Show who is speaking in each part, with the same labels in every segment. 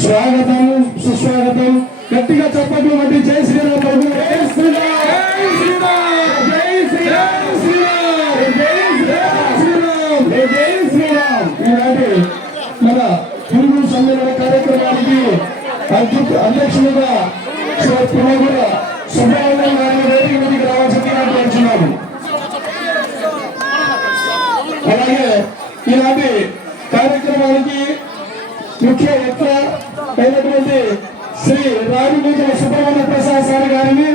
Speaker 1: స్వాగతం సుస్వాగతం. గట్టిగా చప్పట్లు బట్టి జై శ్రీరామ్ ప్రభు. జై శ్రీరామ్. జై శ్రీరామ్. శ్రీరామ్ జై శ్రీరామ్. శ్రీరామ్ జై శ్రీరామ్. ఈనాటి మన హిందూ సమ్మేళన కార్యక్రమానికి అధ్యక్ష అధ్యక్షులుగా శ్రీ పునగుల సుబ్రహ్మణ్యం గారి వేదిక మీదకి రావాల్సిందిగా కోరుచున్నాము అలాగే ఈనాటి కార్యక్రమానికి ముఖ్య వక్త అయినటువంటి శ్రీ రాజమూజల సుబ్రహ్మణ్య ప్రసాద్ సార్ గారిని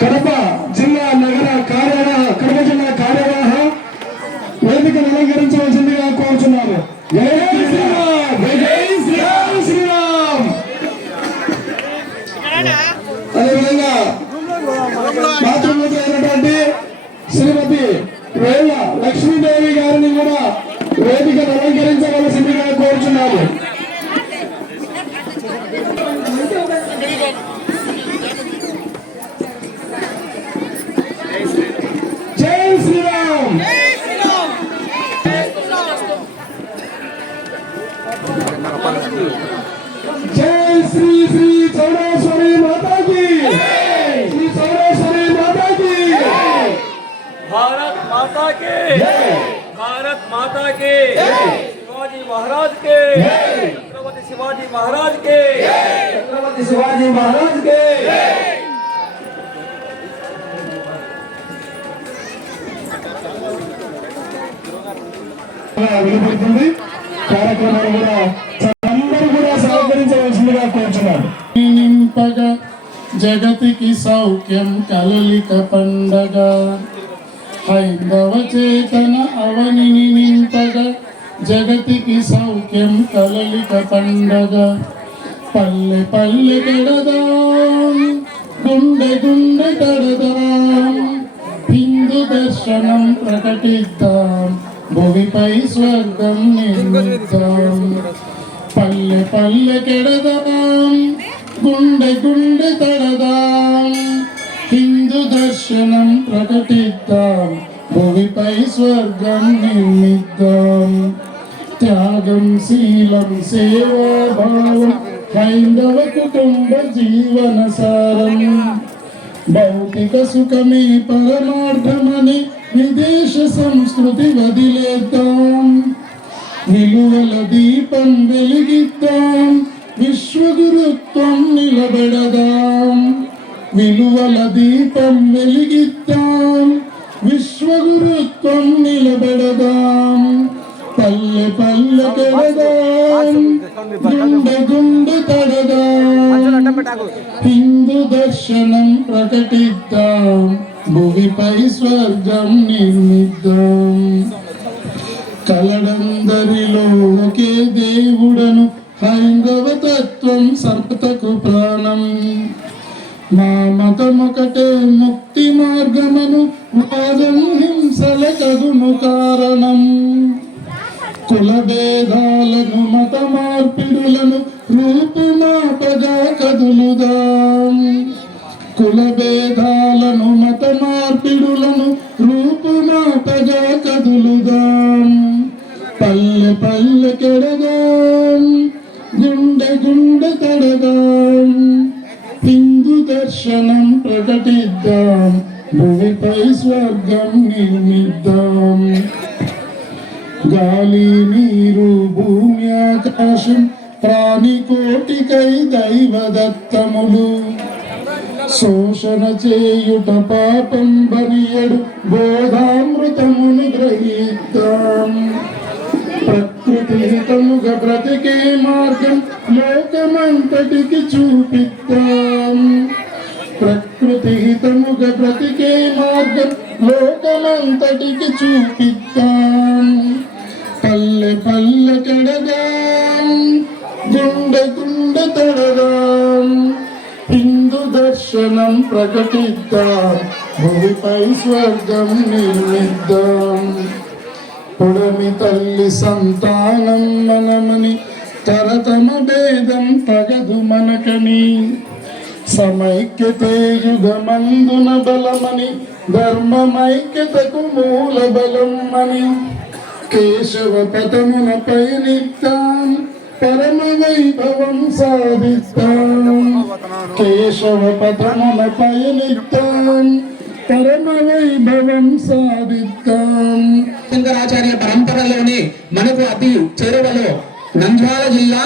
Speaker 1: కడప
Speaker 2: माता के भारत माता के शिवाजी महाराज के छत्रपति शिवाजी महाराज के
Speaker 1: छत्रपति शिवाजी महाराज के వినపడుతుంది కార్యక్రమాలు కూడా అందరూ కూడా సహకరించవలసిందిగా కోరుచున్నాను
Speaker 3: నింపగా జగతికి సౌఖ్యం కలలిక పండగ హైందవ చేతన అవనిని నింపగా జగతికి సౌఖ్యం కలలిక పండగ పల్లె పల్లె గడదాం గుండె గుండె కడదాం హిందూ దర్శనం ప్రకటిద్దాం భూమిపై స్వర్గం నిర్మిద్దాం పల్లె పల్లె కెడదాం గుండె గుండె తడదాం హిందూ దర్శనం ప్రకటిద్దాం భూమిపై స్వర్గం నిర్మిద్దాం. త్యాగం శీలం సేవాభావం హైందవ కుటుంబ జీవన సారం. భౌతిక సుఖమే పరమార్థమని విదేశ సంస్కృతి వదిలేద్దాం. విలువల దీపం వెలిగిద్దాం విశ్వగురుత్వం నిలబెడదాం. విలువల దీపం వెలిగిద్దాం. విశ్వగురుత్వం నిలబెడదాం. పల్లె పల్లె కెడదాం. గుండె గుండె తడదాం. హిందూ దర్శనం ప్రకటిద్దాం. భువిపై స్వర్గం నిర్మిద్దాం. కలడందరిలో ఒకే దేవుడను హైందవ తత్వం సర్పతకు ప్రాణం. మా మతమొకటే ముక్తి మార్గమను వాదం హింసల కదును కారణం. కుల భేదాలను మత మార్పిడులను రూపుమాపగా కదులుదాం కుల భేదాలను మత మార్పిడులను రూపుమాపగా కదులుదాం పల్లె పల్లె కెడదాం గుండె గుండె తడదాం. దర్శనం ప్రకటిద్దాం. భూమిపై స్వర్గం నిర్మిద్దాం. గాలి నీరు భూమి ఆకాశం ప్రాణి కోటికై దైవదత్తములు. శోషణ చేయుట పాపం బరియడు బోధామృతమును గ్రహిద్దాం ప్రకృతి హితముగా బ్రతికే మార్గం లోకమంతటికి చూపిద్దాం. ప్రకృతి హితముగా బ్రతికే మార్గం లోకమంతటికి చూపిద్దాం. పల్లె పల్లె కడదాం గుండె గుండె తడదాం. హిందూ దర్శనం ప్రకటిద్దాం భూమిపై స్వర్గం నిర్మిద్దాం. పుడమి తల్లి సంతానం మనమని తరతమ భేదం తగదు మనకని. సమైక్యతే యుగమందున బలమని ధర్మమైక్యతకు మూల బలమని కేశవ పదమున పయనిద్దాం పరమ వైభవం సాధిస్తాం. కేశవ పదమున పయనిస్తాం పరమ వైభవం సాధిస్తాం.
Speaker 4: శంకరాచార్య పరంపరలోనే మనకు అతి చేరువలో నంద్యాల జిల్లా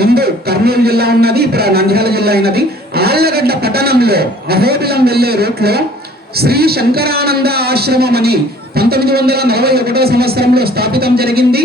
Speaker 4: ముందు కర్నూలు జిల్లా ఉన్నది ఇప్పుడు నంద్యాల జిల్లా అయినది. ఆళ్ళగడ్డ పట్టణంలో అహోబిలం వెళ్ళే రూట్లో శ్రీ శంకరానంద ఆశ్రమం అని పంతొమ్మిది వందల నలభై ఒకటో సంవత్సరంలో స్థాపితం జరిగింది.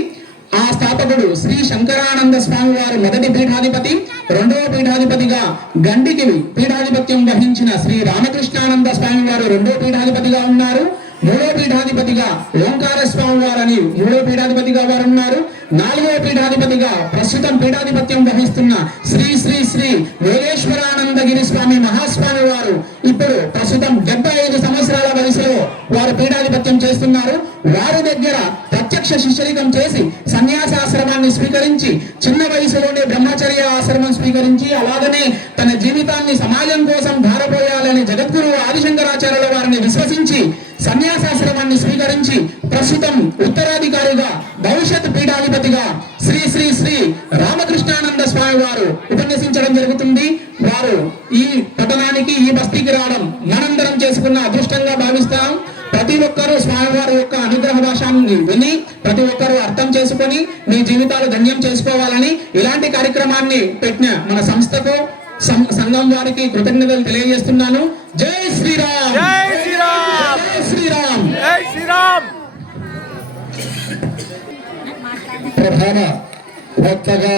Speaker 4: ఆ స్థాపకుడు శ్రీ శంకరానంద స్వామి వారు మొదటి పీఠాధిపతి రెండవ పీఠాధిపతిగా గండికి పీఠాధిపత్యం వహించిన శ్రీ రామకృష్ణానంద స్వామి వారు రెండో పీఠాధిపతిగా ఉన్నారు. మూడో పీఠాధిపతిగా ఓంకార స్వామి వారని మూడో పీఠాధిపతిగా వారు ఉన్నారు నాలుగో పీఠాధిపతిగా ప్రస్తుతం పీఠాధిపత్యం వహిస్తున్న శ్రీ శ్రీ శ్రీ వేలేశ్వరానందగిరి స్వామి మహాస్వామి వారు ఇప్పుడు ప్రస్తుతం డెబ్బై ఐదు సంవత్సరాల వయసులో వారు పీఠాధిపత్యం చేస్తున్నారు. వారి దగ్గర ప్రత్యక్ష శిష్యరికం చేసి సన్యాసాశ్రమాన్ని స్వీకరించి చిన్న వయసులోనే బ్రహ్మచర్య ఆశ్రమం స్వీకరించి అలాగనే తన జీవితాన్ని సమాజం కోసం ధారపోయాలని జగద్గురు ఆదిశంకరాచార్యుల వారిని విశ్వసించి సన్యాసాశ్రమాన్ని స్వీకరించి ప్రస్తుతం ఉత్తరాధికారిగా భవిష్యత్ పీఠాధిపతిగా శ్రీ శ్రీ శ్రీ రామకృష్ణానంద స్వామి వారు ఉపన్యసించడం జరుగుతుంది. వారు ఈ పట్టణానికి ఈ బస్తీకి రావడం మనందరం చేసుకున్న అదృష్టంగా భావిస్తాం. ప్రతి ఒక్కరూ స్వామివారి యొక్క అనుగ్రహ భాషాన్ని విని ప్రతి ఒక్కరూ అర్థం చేసుకొని మీ జీవితాలు ధన్యం చేసుకోవాలని ఇలాంటి కార్యక్రమాన్ని పెట్టిన మన సంస్థకు సం- సంఘం వారికి కృతజ్ఞతలు తెలియజేస్తున్నాను. జై శ్రీరామ్!
Speaker 2: శ్రీరామ్.
Speaker 4: జై శ్రీరామ్.
Speaker 3: ప్రధాన వక్తగా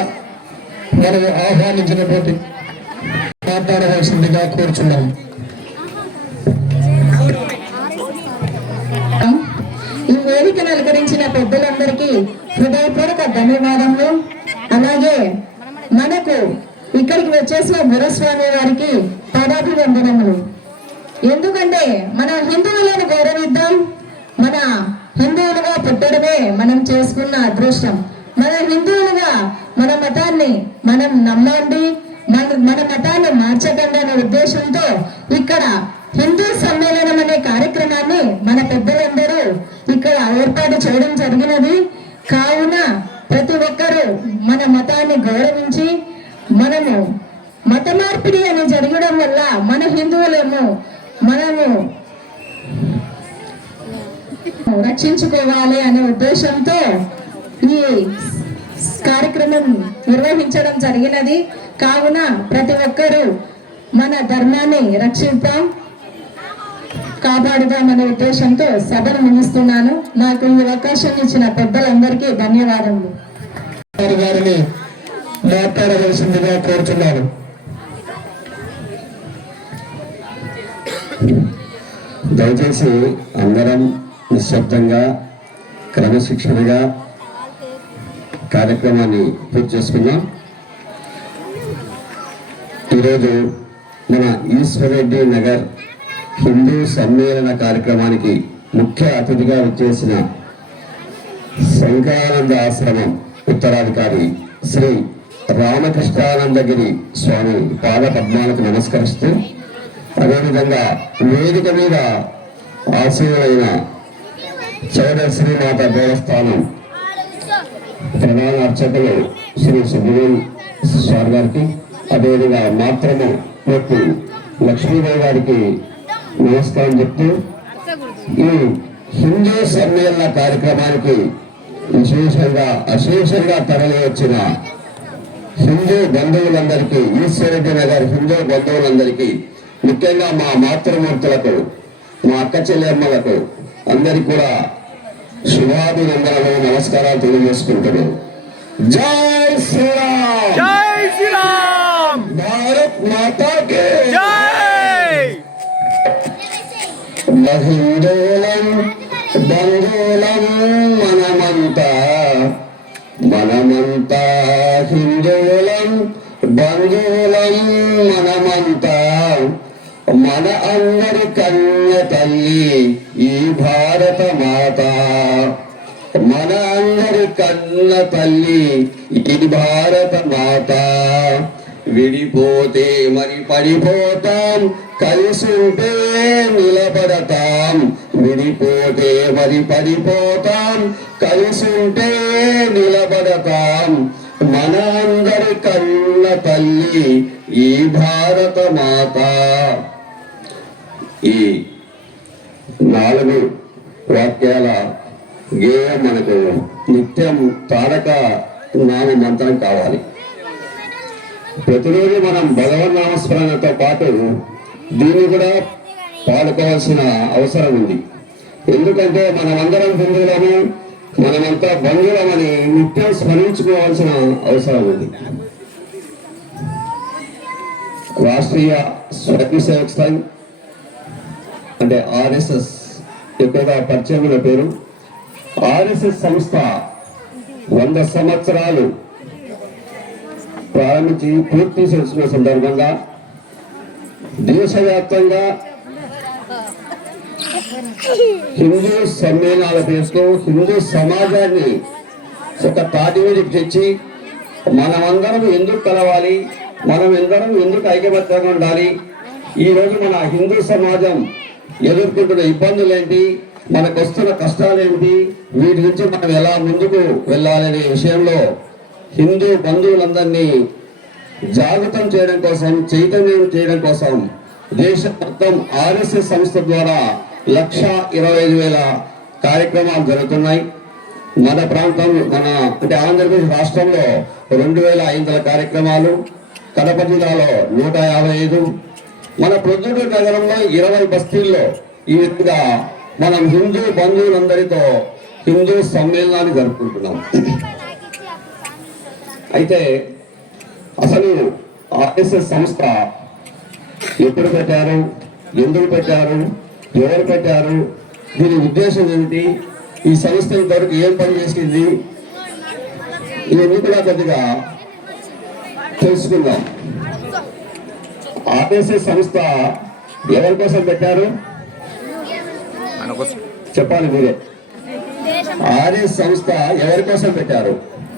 Speaker 3: మనము ఆహ్వానించినటువంటి మాట్లాడవలసిందిగా కోరుచున్నాము.
Speaker 5: ఈ వేదికను అలంకరించిన పెద్దలందరికీ హృదయపూర్వక ధన్యవాదములు. అలాగే మనకు ఇక్కడికి వచ్చేసిన గురస్వామి వారికి పదాభివందనములు. ఎందుకంటే మన హిందువులను గౌరవిద్దాం మన హిందువులుగా పుట్టడమే మనం చేసుకున్న అదృష్టం మన హిందువులుగా మన మతాన్ని మనం నమ్మండి మన మన మతాన్ని మార్చకండి అనే ఉద్దేశంతో ఇక్కడ హిందూ సమ్మేళనం అనే కార్యక్రమాన్ని మన పెద్దలందరూ ఇక్కడ ఏర్పాటు చేయడం జరిగినది కావున ప్రతి ఒక్కరూ మన మతాన్ని గౌరవించి మనము మత మార్పిడి అని జరగడం వల్ల మన హిందువులేమో మనము రక్షించుకోవాలి అనే ఉద్దేశంతో ఈ కార్యక్రమం నిర్వహించడం జరిగినది. కావున ప్రతి ఒక్కరూ మన ధర్మాన్ని రక్షిద్దాం కాపాడుదామనే ఉద్దేశంతో సభను ముగిస్తున్నాను. నాకు ఈ అవకాశం ఇచ్చిన పెద్దలందరికీ ధన్యవాదములు.
Speaker 3: గారిని మాట్లాడవలసిందిగా కోరుతున్నాను
Speaker 6: దయచేసి అందరం నిశ్శబ్దంగా క్రమశిక్షణగా కార్యక్రమాన్ని పూర్తి చేసుకున్నాం ఈరోజు మన ఈశ్వరెడ్డి నగర్ హిందూ సమ్మేళన కార్యక్రమానికి ముఖ్య అతిథిగా వచ్చేసిన శంకరానంద ఆశ్రమం ఉత్తరాధికారి శ్రీ రామకృష్ణానందగిరి స్వామి పాద పద్మాలకు నమస్కరిస్తూ అదేవిధంగా వేదిక మీద ఆశీర్వైన చౌద శ్రీమాత దేవస్థానం ప్రధాన అర్చకులు శ్రీ సుబ్రహ్మణ్యం సార్ గారికి అదేవిధంగా మాత్రము వ్యక్తి లక్ష్మీదేవి గారికి నమస్కారం చెప్తూ ఈ హిందూ సమ్మేళన కార్యక్రమానికి విశేషంగా అశేషంగా తరలి వచ్చిన హిందూ బంధువులందరికీ ఈశ్వరెడ్డి నగర్ హిందూ బంధువులందరికీ ముఖ్యంగా మా మాతృమూర్తులకు మా అక్క చెల్లెమ్మలకు అందరికీ కూడా శుభాభినందనలు నమస్కారాలు తెలియజేసుకుంటున్నాను జై శ్రీరామ్!
Speaker 2: జై శ్రీరామ్!
Speaker 6: భారత్ మాతాకి!
Speaker 2: జై!
Speaker 6: మహిందోళం బంధువులం మనమంతా మనమంతా. కన్న తల్లి ఇది భారత మాత. విడిపోతే మరి పడిపోతాం కలిసుంటే నిలబడతాం. విడిపోతే మరి పడిపోతాం కలిసుంటే నిలబడతాం. మన అందరి కన్న తల్లి ఈ భారత మాత. ఈ నాలుగు వాక్యాల గేయం మనకు నిత్యం తారక నామ మంత్రం కావాలి. ప్రతిరోజు మనం భగవన్ నామస్మరణతో పాటు దీన్ని కూడా పాడుకోవాల్సిన అవసరం ఉంది. ఎందుకంటే మనమందరం హిందువులము మనమంతా బంధువులమని నిత్యం స్మరించుకోవాల్సిన అవసరం ఉంది. రాష్ట్రీయ స్వయం సేవక్ సంఘ్ అంటే ఆర్ఎస్ఎస్ ఎక్కువగా పరిచయం పేరు ఆర్ఎస్ఎస్ సంస్థ వంద సంవత్సరాలు ప్రారంభించి పూర్తి చేసిన సందర్భంగా దేశవ్యాప్తంగా హిందూ సమ్మేళనాల పేరుతో హిందూ సమాజాన్ని ఒక తాటి మీదకి తెచ్చి మనమందరం ఎందుకు కలవాలి మనం అందరం ఎందుకు ఐక్యబద్ధంగా ఉండాలి ఈ రోజు మన హిందూ సమాజం ఎదుర్కొంటున్న ఇబ్బందులు ఏంటి మనకు వస్తున్న కష్టాలు ఏమిటి వీటి నుంచి మనం ఎలా ముందుకు వెళ్ళాలనే విషయంలో హిందూ బంధువులందరినీ జాగృతం చేయడం కోసం చైతన్యం చేయడం కోసం దేశ మొత్తం ఆర్ఎస్ఎస్ సంస్థ ద్వారా లక్ష ఇరవై ఐదు వేల కార్యక్రమాలు జరుగుతున్నాయి. మన ప్రాంతం మన అంటే ఆంధ్రప్రదేశ్ రాష్ట్రంలో రెండు వేల ఐదు వందల కార్యక్రమాలు కడప జిల్లాలో నూట యాభై ఐదు మన ప్రొద్దుటూరు నగరంలో ఇరవై బస్తీల్లో ఈ విధంగా మనం హిందూ బంధువులందరితో హిందూ సమ్మేళనాన్ని జరుపుకుంటున్నాం. అయితే అసలు ఆర్ఎస్ఎస్ సంస్థ ఎప్పుడు పెట్టారు ఎందుకు పెట్టారు ఎవరు పెట్టారు దీని ఉద్దేశం ఏమిటి ఈ సంస్థ ఇంతవరకు ఏం పని చేసింది ఇవన్నీ కూడా కొద్దిగా తెలుసుకుందాం. ఆర్ఎస్ఎస్ సంస్థ ఎవరి కోసం పెట్టారు? చెప్పాలి మీరే. ఆర్ఎస్ సంస్థ ఎవరి కోసం పెట్టారు?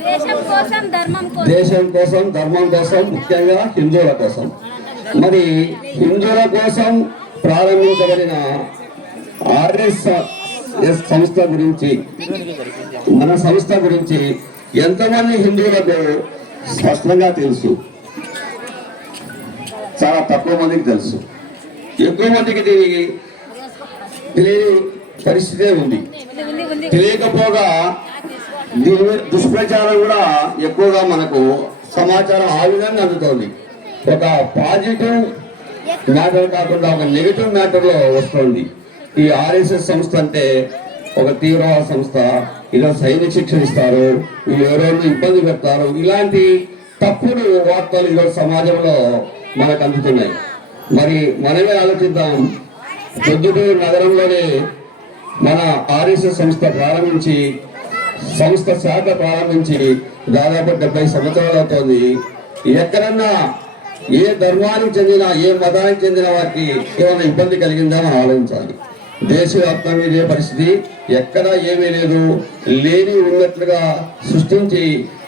Speaker 7: దేశం కోసం ధర్మం కోసం.
Speaker 6: దేశం కోసం ధర్మం కోసం ముఖ్యంగా హిందువుల కోసం. మరి హిందువుల కోసం ప్రారంభించబడిన ఆర్ఎస్ ఎస్ సంస్థ గురించి మన సంస్థ గురించి ఎంతమంది హిందువులకు స్పష్టంగా తెలుసు. చాలా తక్కువ మందికి తెలుసు. ఎక్కువ మందికి దీనికి తెలియని పరిస్థితే ఉంది. తెలియకపోగా దీని మీద దుష్ప్రచారం కూడా ఎక్కువగా మనకు సమాచారం ఆ విధంగా అందుతోంది. ఒక పాజిటివ్ మ్యాటర్ కాకుండా ఒక నెగిటివ్ మ్యాటర్లో వస్తుంది. ఈ ఆర్ఎస్ఎస్ సంస్థ అంటే ఒక తీవ్రవాద సంస్థ. ఇలా సైనిక శిక్షణ ఇస్తారు. వీళ్ళు ఎవరెవరిని ఇబ్బంది పెడతారు. ఇలాంటి తప్పుడు వార్తలు ఈరోజు సమాజంలో మనకు అందుతున్నాయి. మరి మనమే ఆలోచిద్దాం. పొద్దుటూరు నగరంలోనే మన ఆర్ఎస్ఎస్ సంస్థ ప్రారంభించి సంస్థ శాఖ ప్రారంభించి దాదాపు డెబ్బై సంవత్సరాలు అవుతుంది. ఎక్కడన్నా ఏ ధర్మానికి చెందిన ఏ మతానికి చెందిన వారికి ఏమైనా ఇబ్బంది కలిగిందా మనం ఆలోచించాలి. దేశవ్యాప్తంగా ఇదే పరిస్థితి. ఎక్కడా ఏమీ లేదు. లేని ఉన్నట్లుగా సృష్టించి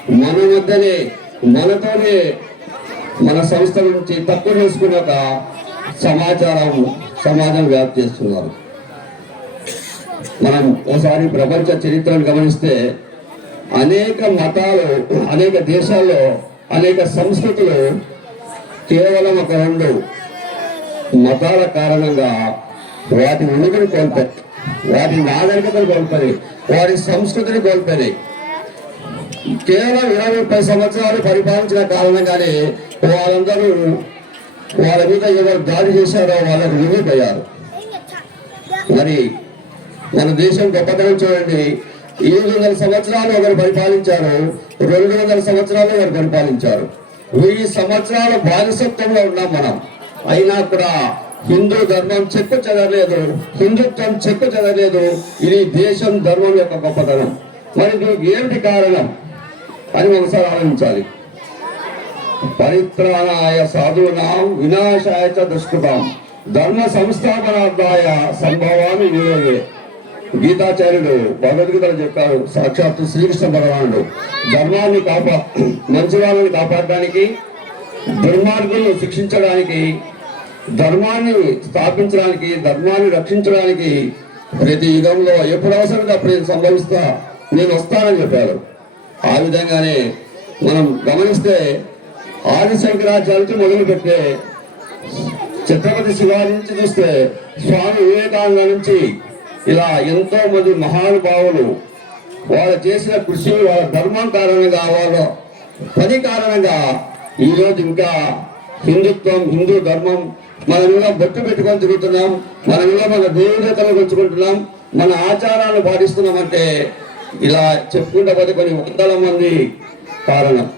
Speaker 6: మన మధ్యనే మనతోనే మన సంస్థ నుంచి తక్కువ చేసుకునే సమాచారం సమాజం వ్యాప్తి చేస్తున్నారు. మనం ఒకసారి ప్రపంచ చరిత్రను గమనిస్తే అనేక మతాలు అనేక దేశాల్లో అనేక సంస్కృతులు కేవలం ఒక రెండు మతాల కారణంగా వాటి ఉనికిని కోల్పోయి వాటి నాగరికతను కోల్పోయి వాటి సంస్కృతిని కోల్పోయి కేవలం ఇరవై ముప్పై సంవత్సరాలు పరిపాలించిన కారణంగానే వాళ్ళందరూ వాళ్ళ మీద ఎవరు దాడి చేశారో వాళ్ళకు వినిపోయారు మరి మన దేశం గొప్పతనం చూడండి. ఏడు వందల సంవత్సరాలు ఒకరు పరిపాలించారు? రెండు వందల సంవత్సరాలు ఒకరు పరిపాలించారు? వెయ్యి సంవత్సరాల బానిసత్వంలో ఉన్నాం మనం. అయినా కూడా హిందూ ధర్మం చెక్కు చెదరలేదు. హిందుత్వం చెక్కు చెదరలేదు. ఇది దేశం ధర్మం యొక్క గొప్పతనం. మరి దీనికి ఏమిటి కారణం? అని ఒకసారి ఆలోచించాలి. పరిత్రాణాయ సాధునాం వినాశాయ చ దుష్కృతాం. ధర్మ సంస్థాపనార్థాయ సంభవాన్ని వివేకే గీతాచార్యుడు భగవద్గీతలో చెప్పారు సాక్షాత్తు శ్రీకృష్ణ భగవానుడు. ధర్మాన్ని కాపా మంచి వాళ్ళని కాపాడడానికి దుర్మార్గులను శిక్షించడానికి ధర్మాన్ని స్థాపించడానికి ధర్మాన్ని రక్షించడానికి ప్రతి యుగంలో ఎప్పుడు అవసరంగా అప్పుడు నేను సంభవిస్తా నేను వస్తానని చెప్పారు ఆ విధంగానే మనం గమనిస్తే ఆది శంకరాచార్యులు మొదలుపెట్టే ఛత్రపతి శివాజీ నుంచి చూస్తే స్వామి వివేకానంద నుంచి ఇలా ఎంతో మంది మహానుభావులు వాళ్ళు చేసిన కృషి వాళ్ళ ధర్మం కారణంగా వాళ్ళ పని కారణంగా ఈరోజు ఇంకా హిందుత్వం హిందూ ధర్మం మనం బొట్టు పెట్టుకొని తిరుగుతున్నాం. మనం మన దేవదేతలు పెంచుకుంటున్నాం మన ఆచారాలను పాటిస్తున్నామంటే ఇలా చెప్పుకుంటే పది కొన్ని వందల మంది కారణం.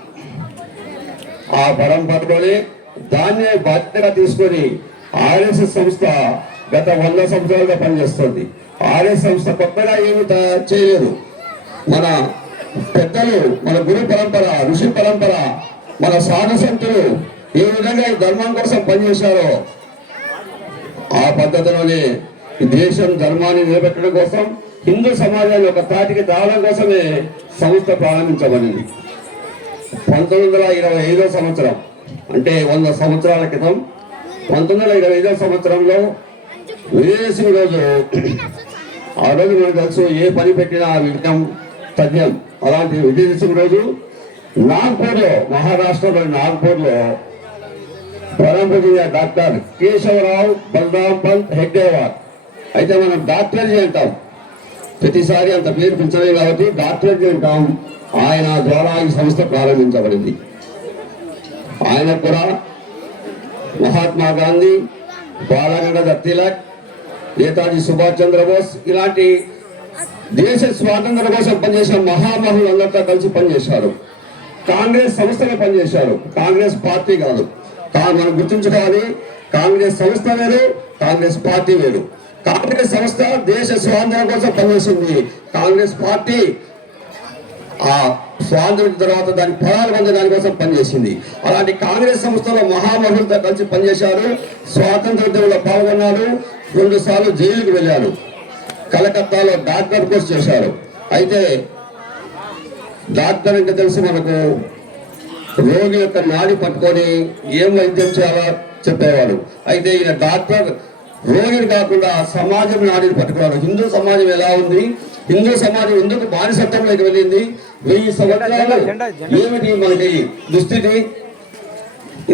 Speaker 6: ఆ పరంపరలోనే దాన్నే బాధ్యతగా తీసుకొని ఆర్ఎస్ఎస్ సంస్థ గత వంద సంవత్సరాలుగా పనిచేస్తుంది. ఆర్ఎస్ సంస్థ కొత్తగా ఏమి త- చేయలేదు. మన పెద్దలు మన గురు పరంపర ఋషి పరంపర మన సాధు సంతులు ఏ విధంగా ఈ ధర్మం కోసం పనిచేశారో ఆ పద్ధతిలోనే దేశం ధర్మాన్ని నిలబెట్టడం కోసం హిందూ సమాజాన్ని ఒక తాటికి దావడం కోసమే సంస్థ ప్రారంభించబడింది. పంతొమ్మిది వందల ఇరవై ఐదో సంవత్సరం. అంటే వంద సంవత్సరాల క్రితం పంతొమ్మిది వందల ఇరవై ఐదో సంవత్సరంలో విజయదశమి రోజు ఆ రోజు మనకు తెలుసు ఏ పని పెట్టినా విఘ్నం తథ్యం అలాంటి విజయదశమి రోజు నాగ్పూర్లో మహారాష్ట్రలోని నాగ్పూర్లో ప్రారంభించిన డాక్టర్ కేశవరావు బలరాం పంత్ హెగ్డేవార్. అయితే మనం డాక్టర్ అంటాం. ప్రతిసారి అంత పేరు పెంచలేదు కాబట్టి డాక్టర్జీ అంటాం. ఆయన ద్వారా ఈ సంస్థ ప్రారంభించబడింది. ఆయన కూడా మహాత్మా గాంధీ బాలగంగాధర్ తిలక్ నేతాజీ సుభాష్ చంద్రబోస్ ఇలాంటి దేశ స్వాతంత్రం కోసం పనిచేసిన మహామహులందరితో కలిసి పనిచేశారు. కాంగ్రెస్ సంస్థలో పనిచేశారు. కాంగ్రెస్ పార్టీ కాదు. కా- మనం గుర్తుంచుకోవాలి కాంగ్రెస్ సంస్థ వేరు కాంగ్రెస్ పార్టీ వేరు. కాంగ్రెస్ సంస్థ దేశ స్వాతంత్రం కోసం పనిచేసింది. కాంగ్రెస్ పార్టీ ఆ స్వాతంత్రం తర్వాత దాని ఫలాలు పొందడానికి దానికోసం పనిచేసింది. అలాంటి కాంగ్రెస్ సంస్థలో మహామహులతో కలిసి పనిచేశారు. స్వాతంత్ర ఉద్యమంలో పాల్గొన్నారు. రెండు సార్లు జైలుకు వెళ్ళారు. కలకత్తాలో డాక్టర్ కోర్స్ చేశారు. అయితే డాక్టర్ అంటే తెలుసు మనకు రోగి యొక్క నాడి పట్టుకొని ఏం వైద్యం చేయాలో చెప్పేవాడు. అయితే ఈయన డాక్టర్ రోగిని కాకుండా సమాజం నాడిని పట్టుకున్నారు హిందూ సమాజం ఎలా ఉంది? హిందూ సమాజం ఎందుకు బానిసత్వంలోకి వెళ్ళింది? వెయ్యి సంవత్సరాలు ఏమిటి మనకి దుస్థితి?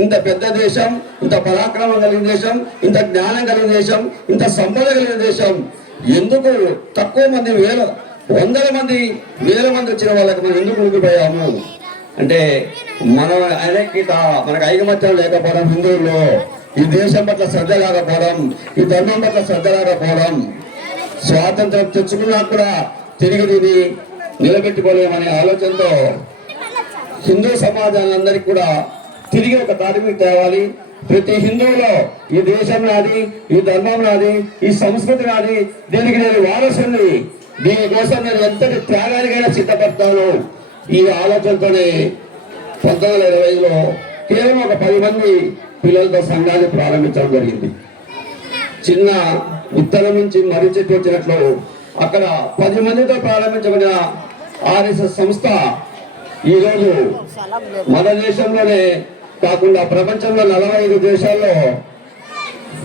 Speaker 6: ఇంత పెద్ద దేశం ఇంత పరాక్రమం కలిగిన దేశం ఇంత జ్ఞానం కలిగిన దేశం ఇంత సంపద కలిగిన దేశం. ఎందుకు? తక్కువ మంది వేల వందల మంది వేల మంది వచ్చిన వాళ్ళకి మనం ఎందుకు ముగిపోయాము అంటే మనం ఐక్యత మనకు ఐకమత్యం లేకపోవడం హిందువుల్లో ఈ దేశం పట్ల శ్రద్ధ లేకపోవడం ఈ ధర్మం పట్ల శ్రద్ధ లేకపోవడం స్వాతంత్రం తెచ్చుకున్నా కూడా తిరిగి దీన్ని నిలబెట్టుకోలేమనే ఆలోచనతో హిందూ సమాజాలందరికీ కూడా తిరిగి ఒక తాటి తేవాలి. ప్రతి హిందువులో ఈ దేశం నాది ఈ ధర్మం నాది ఈ సంస్కృతి నాది దీనికి నేను వారసుని దీనికోసం నేను ఎంతటి త్యాగానికైనా సిద్ధపడతాను. ఈ ఆలోచనతోనే పంతొమ్మిది వందల ఇరవై ఐదులో కేవలం ఒక పది మంది పిల్లలతో సంఘాన్ని ప్రారంభించడం జరిగింది. చిన్న ఉత్తరం నుంచి మర్రి చెట్టు వచ్చినట్లు అక్కడ పది మందితో ప్రారంభించబడిన ఆర్ఎస్ఎస్ సంస్థ ఈరోజు మన దేశంలోనే కాకుండా ప్రపంచంలో నలభై ఐదు దేశాల్లో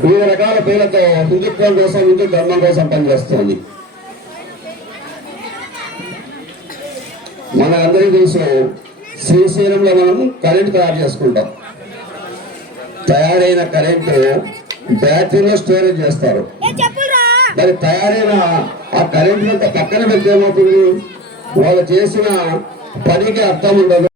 Speaker 6: వివిధ రకాల పేర్లతో హిందుత్వం కోసం హిందూ ధర్మం కోసం పనిచేస్తుంది. మన అందరికీ తెలుసు శ్రీశైలంలో మనం కరెంట్ తయారు చేసుకుంటాం. తయారైన కరెంటు బ్యాటరీలో స్టోరేజ్ చేస్తారు. మరి తయారైన ఆ కరెంట్ అంతా పక్కన పెడితే ఏమవుతుంది? వాళ్ళు చేసిన పనికి అర్థం ఉండదు.